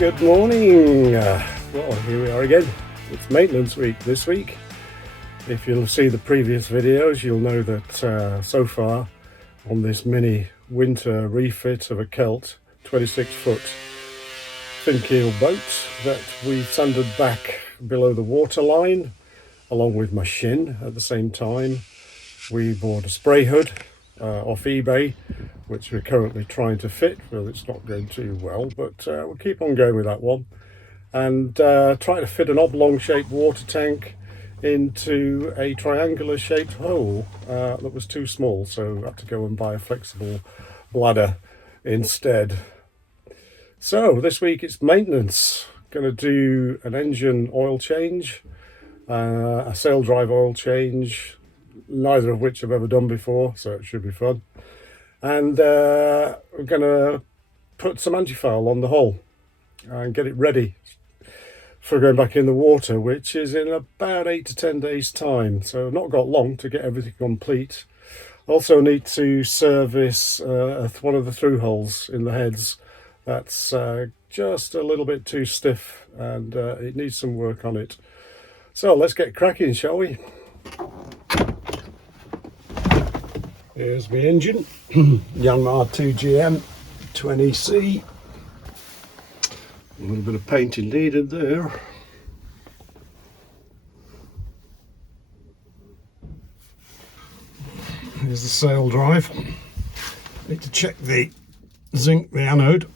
Good morning. Well, here we are again. It's maintenance week this week. If you'll see the previous videos, you'll know that so far on this mini winter refit of a Celt 26-foot thin keel boat that we sanded back below the waterline along with my shin at the same time. We bought a spray hood off eBay, which we're currently trying to fit. Well, it's not going too well, but we'll keep on going with that one. And try to fit an oblong shaped water tank into a triangular shaped hole that was too small, so I had to go and buy a flexible bladder instead. So this week it's maintenance. Going to do an engine oil change, a sail-drive oil change, neither of which I've ever done before, so it should be fun. And we're going to put some antifoul on the hull and get it ready for going back in the water, which is in about 8 to 10 days time, so I've not got long to get everything complete. Also need to service one of the through holes in the heads. That's just a little bit too stiff and it needs some work on it. So let's get cracking, shall we? Here's my engine, Yanmar 2GM20C. A little bit of painting needed there. Here's the sail drive. Need to check the zinc, the anode.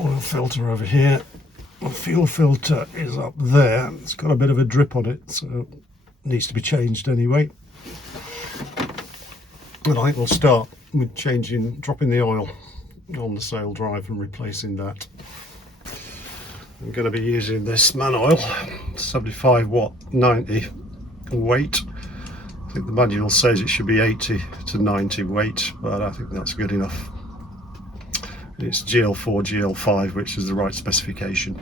Oil filter over here. The fuel filter is up there. It's got a bit of a drip on it, so it needs to be changed anyway. And I think we'll start with dropping the oil on the sail drive and replacing that. I'm going to be using this man oil, 75 watt, 90 weight. I think the manual says it should be 80 to 90 weight, but I think that's good enough. It's GL4, GL5, which is the right specification.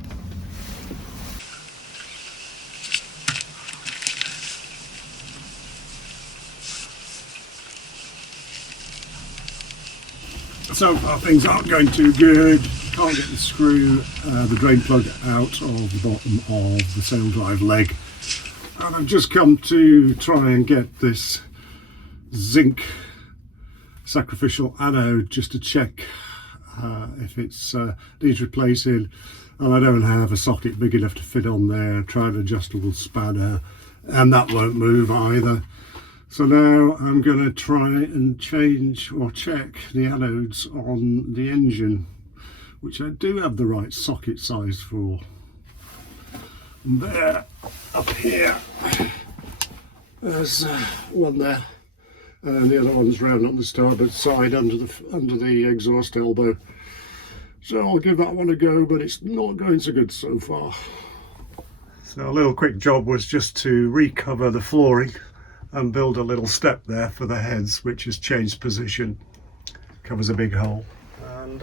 So far things aren't going too good. Can't get the screw, the drain plug out of the bottom of the sail drive leg. And I've just come to try and get this zinc sacrificial anode just to check if it's needs replacing. And I don't have a socket big enough to fit on there. Tried an adjustable spanner and that won't move either. So now I'm going to try and change or check the anodes on the engine, which I do have the right socket size for. And there, up here, there's one there, and the other one's round on the starboard side under the exhaust elbow. So I'll give that one a go, but it's not going so good so far. So a little quick job was just to recover the flooring and build a little step there for the heads, which has changed position. Covers a big hole, and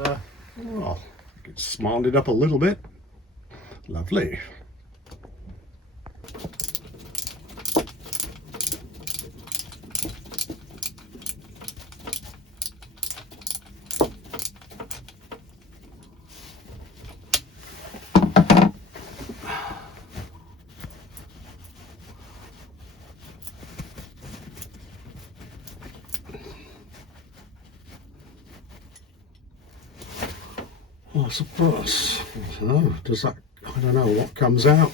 well, it's smartened it up a little bit. Lovely. I suppose. Oh, does that? I don't know what comes out.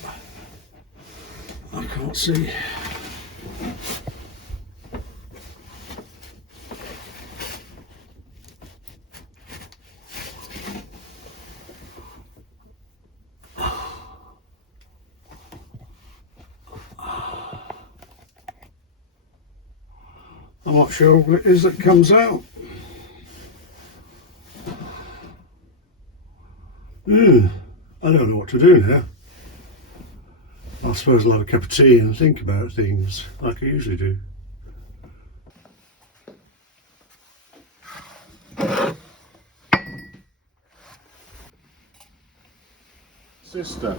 I can't see. I'm not sure what it is that comes out. I don't know what to do now. I suppose I'll have a cup of tea and think about things like I usually do. Sister.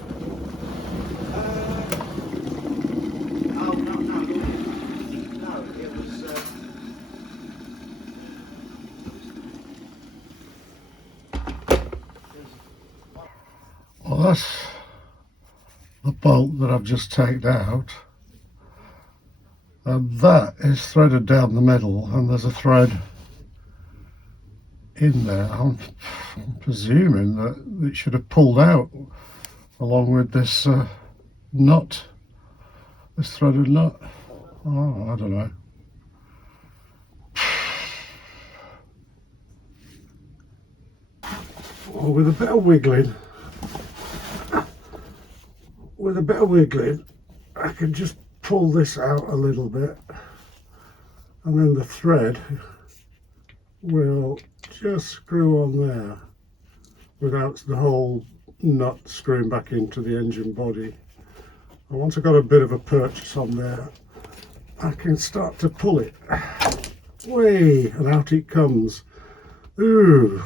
that's the bolt that I've just taken out, and that is threaded down the middle, and there's a thread in there. I'm presuming that it should have pulled out along with this nut, this threaded nut. Oh, I don't know. Well, with a bit of wiggling, I can just pull this out a little bit, and then the thread will just screw on there without the whole nut screwing back into the engine body. And once I've got a bit of a purchase on there, I can start to pull it. Way, and out it comes. Ooh.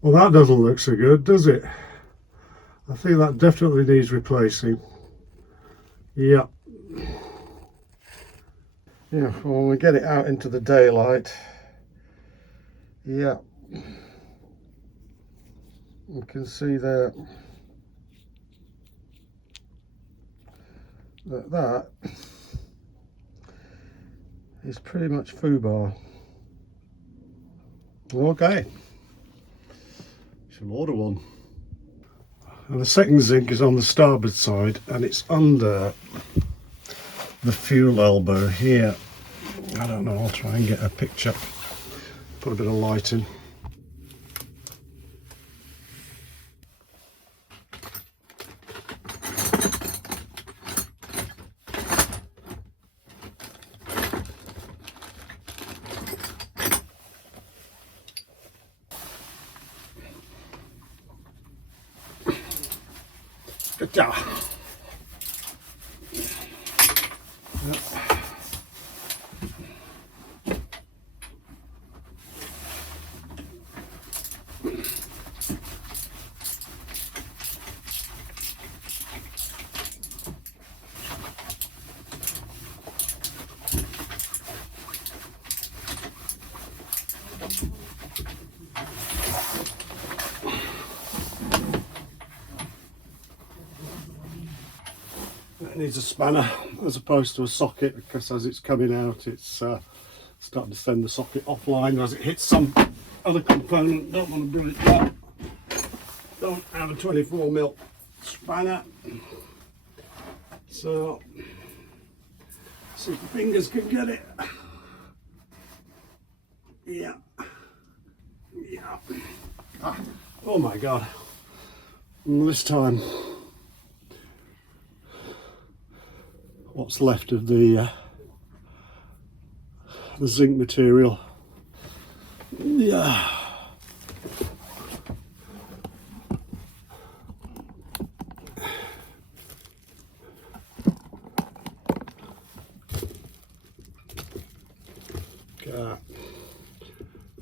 Well, that doesn't look so good, does it? I think that definitely needs replacing. Yeah. Yeah, well, when we get it out into the daylight, yeah, you can see there that is pretty much foobar. Okay, shall order one. And the second zinc is on the starboard side, and it's under the fuel elbow here. I don't know, I'll try and get a picture, put a bit of light in. Good job. Yep. It needs a spanner as opposed to a socket, because as it's coming out it's starting to send the socket offline as it hits some other component. Don't want to do it that. Don't have a 24mm spanner. So see if the fingers can get it. Yeah. Yeah. Ah. Oh my god. And this time what's left of the zinc material. Yeah.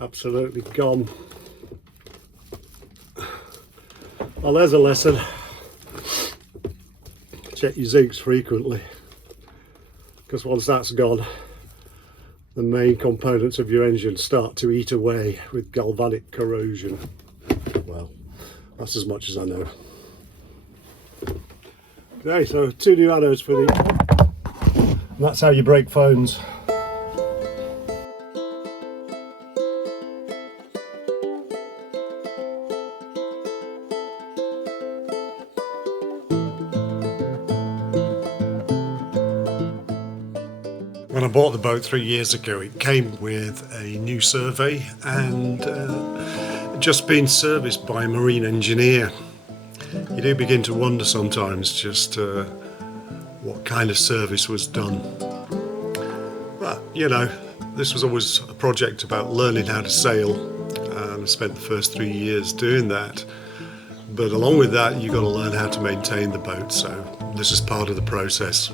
Absolutely gone. Well, there's a lesson. Check your zincs frequently, because once that's gone, the main components of your engine start to eat away with galvanic corrosion. Well, that's as much as I know. Okay, so 2 new anodes for the... And that's how you break phones. When I bought the boat 3 years ago, it came with a new survey and just been serviced by a marine engineer. You do begin to wonder sometimes just what kind of service was done. But, you know, this was always a project about learning how to sail, and I spent the first 3 years doing that. But along with that, you've got to learn how to maintain the boat, so this is part of the process.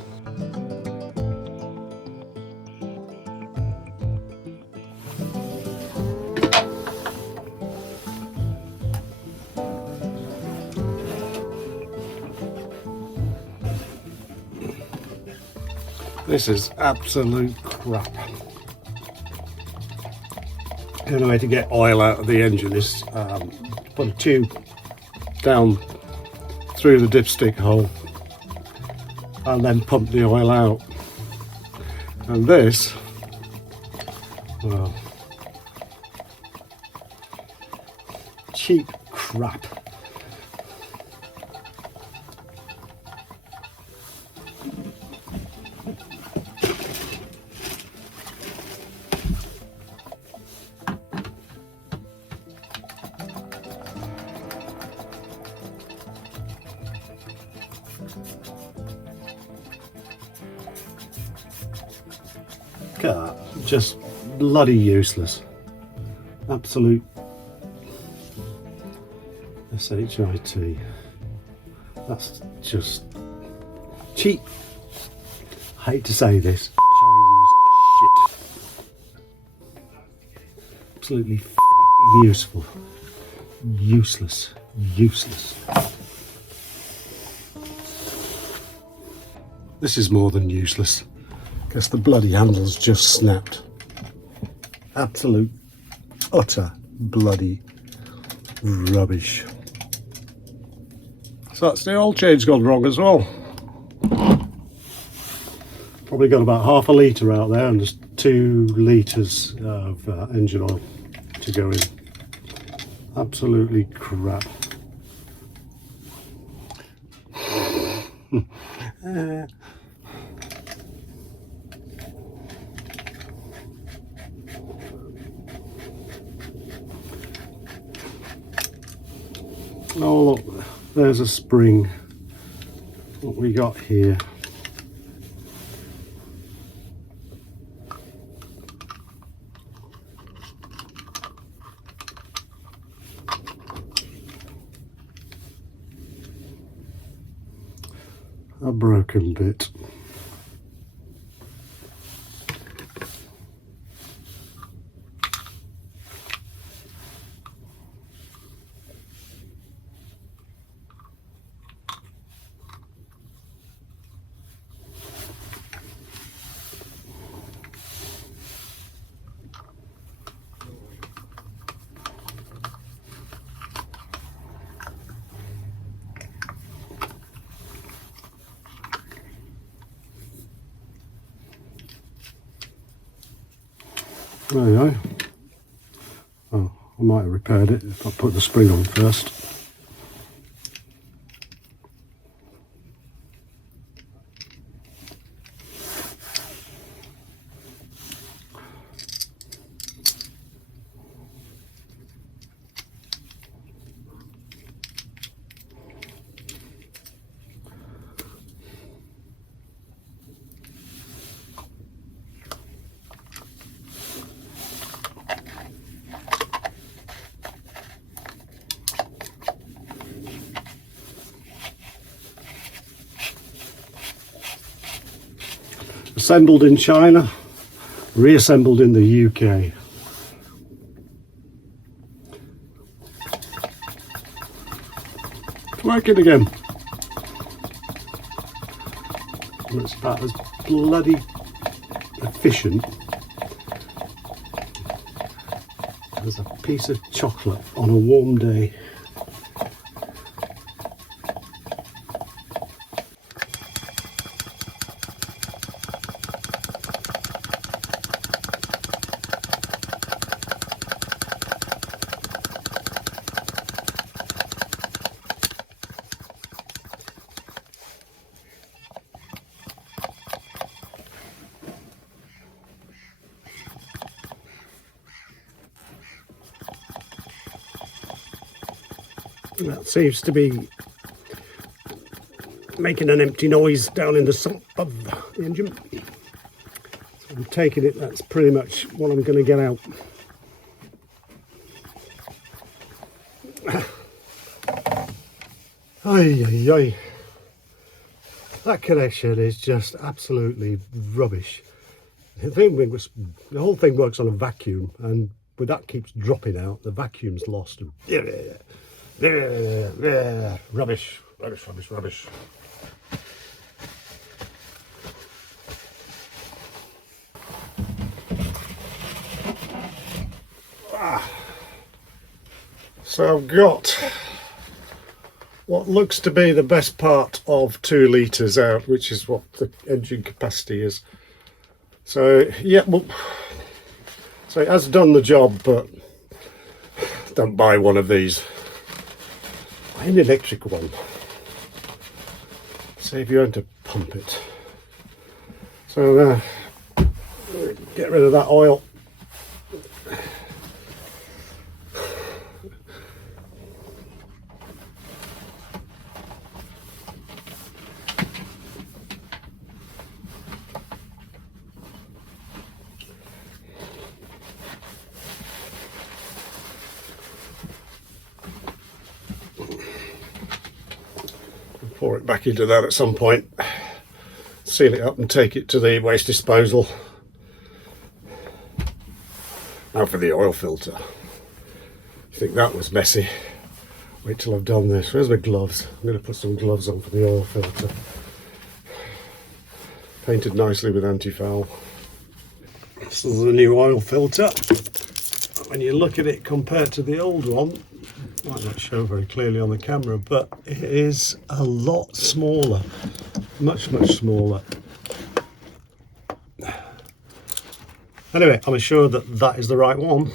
This is absolute crap. The only way to get oil out of the engine is put a tube down through the dipstick hole and then pump the oil out. And this, well, cheap crap. Look at that, just bloody useless. Absolute SHIT. That's just cheap. I hate to say this. Chinese shit. Absolutely f***ing useful. Useless. Useless. This is more than useless. Guess the bloody handle's just snapped. Absolute, utter bloody rubbish. So that's the oil change gone wrong as well. Probably got about half a litre out there and there's 2 litres of engine oil to go in. Absolutely crap. Oh look, there's a spring. What we got here. A broken bit. There you go. Oh, I might have repaired it if I put the spring on first. Assembled in China, reassembled in the UK. It's working again. It's about as bloody efficient as a piece of chocolate on a warm day. That seems to be making an empty noise down in the sump of the engine. So I'm taking it, that's pretty much what I'm going to get out. Ay, ay, ay. That connection is just absolutely rubbish. The whole thing works on a vacuum, and when that keeps dropping out, the vacuum's lost. Rubbish, rubbish, rubbish, rubbish. So I've got what looks to be the best part of 2 litres out, which is what the engine capacity is. So yeah, well, so it has done the job, but don't buy one of these. Buy an electric one. Save you having to pump it. So get rid of that oil. Pour it back into that at some point, seal it up and take it to the waste disposal. Now for the oil filter. You think that was messy? Wait till I've done this. Where's my gloves? I'm going to put some gloves on for the oil filter. Painted nicely with anti-foul. This is the new oil filter. When you look at it compared to the old one, might not show very clearly on the camera, but it is a lot smaller, much smaller. Anyway, I'm assured that that is the right one.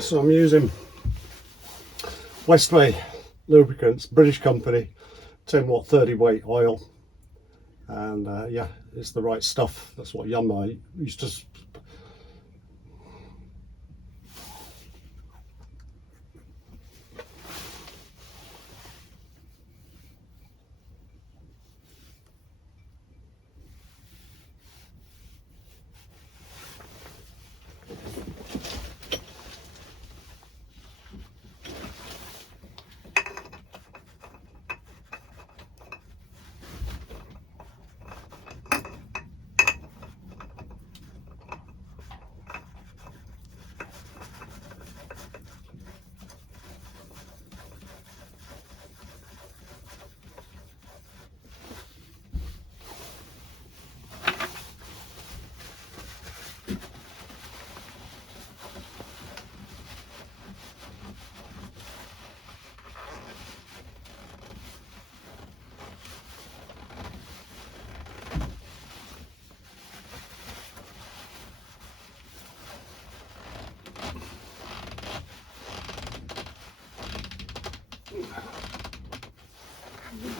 So I'm using Westway lubricants, British company, 10 watt 30 weight oil, and yeah, it's the right stuff. That's what Yanmar used to.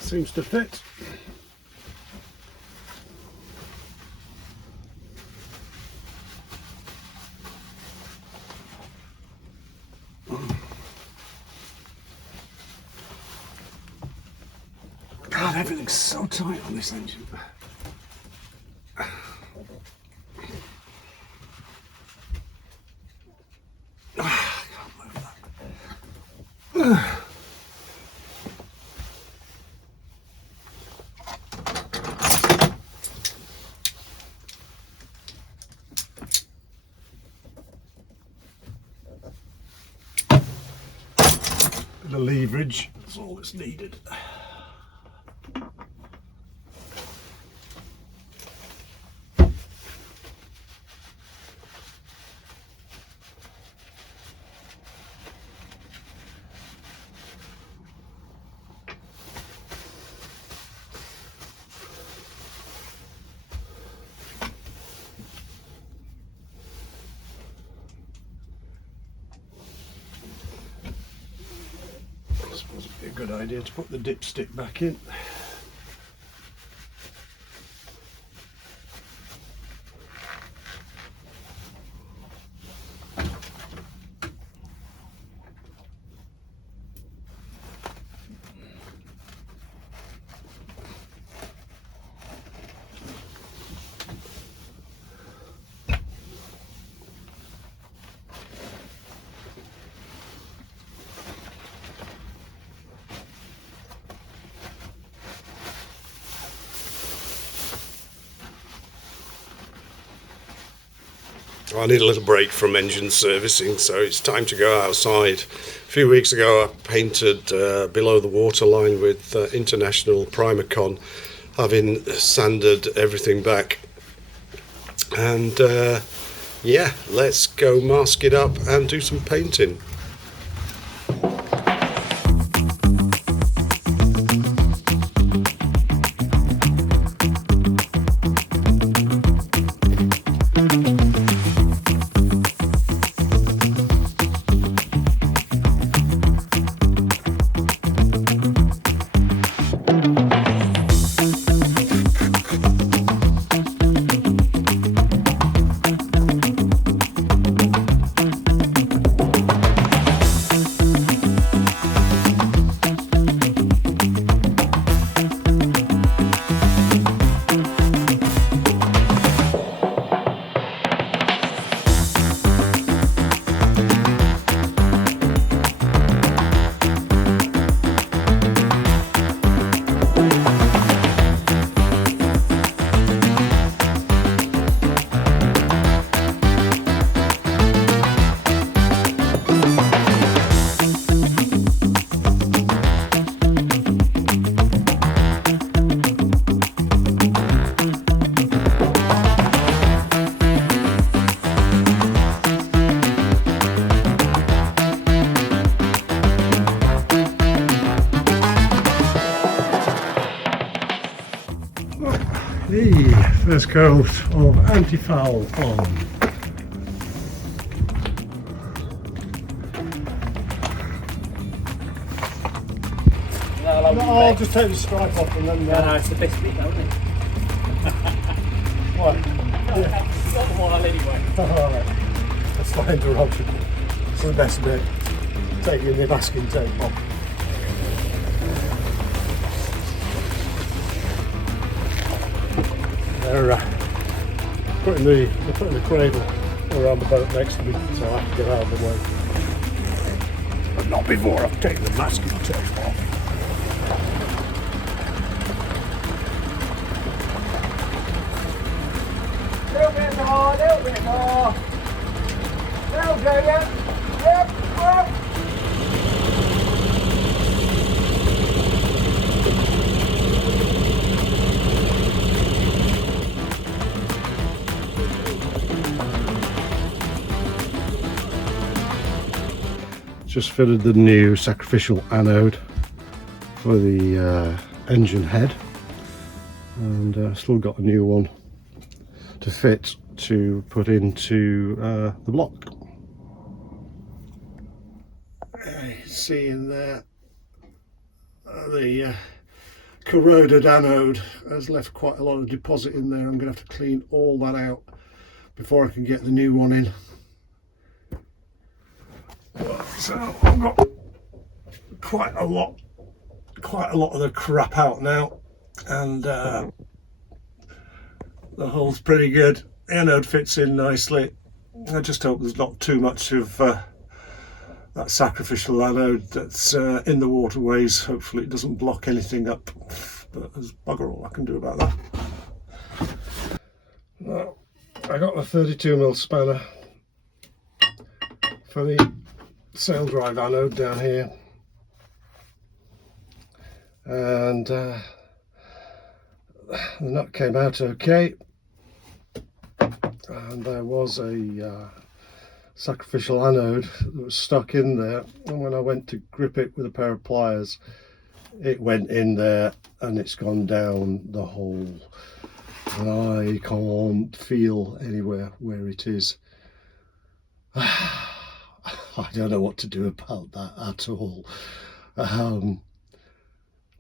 Seems to fit. God, everything's so tight on this engine. I can't move that. Bit of leverage, that's all that's needed. good idea to put the dipstick back in. I need a little break from engine servicing, so it's time to go outside. A few weeks ago I painted below the waterline with International Primacon, having sanded everything back. And yeah, let's go mask it up and do some painting. The first coat of Antifoul on. No, I'll just take the stripe off and then... No, it's the best bit, though, isn't it? What? Yeah. It's not the while anyway. Alright, that's my interruption. It's the best bit. Taking the masking tape off. They're putting the cradle around the boat next to me, so I have to get out of the way. But not before I've taken the masking tape off. Little bit more, little bit more. That'll go, yeah. Yep, yep. Just fitted the new sacrificial anode for the engine head, and still got a new one to fit to put into the block. You can see in there the corroded anode has left quite a lot of deposit in there. I'm going to have to clean all that out before I can get the new one in. So I've got quite a lot of the crap out now, and the hull's pretty good. The anode fits in nicely. I just hope there's not too much of that sacrificial anode that's in the waterways. Hopefully it doesn't block anything up, but there's bugger all I can do about that. Well, I got the 32mm spanner for the saildrive anode down here, and the nut came out okay, and there was a sacrificial anode that was stuck in there, and when I went to grip it with a pair of pliers, it went in there and it's gone down the hole, and I can't feel anywhere where it is. I don't know what to do about that at all.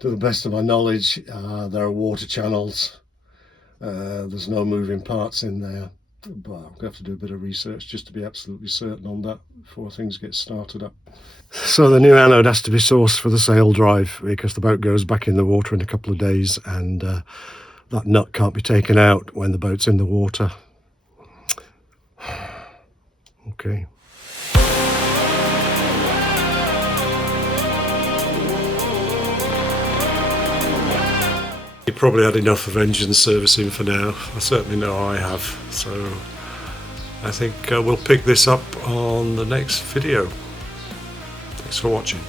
To the best of my knowledge, there are water channels. There's no moving parts in there, but I'm going to have to do a bit of research just to be absolutely certain on that before things get started up. So the new anode has to be sourced for the sail-drive because the boat goes back in the water in a couple of days, and that nut can't be taken out when the boat's in the water. Okay. You probably had enough of engine servicing for now. I certainly know I have. So I think we'll pick this up on the next video. Thanks for watching.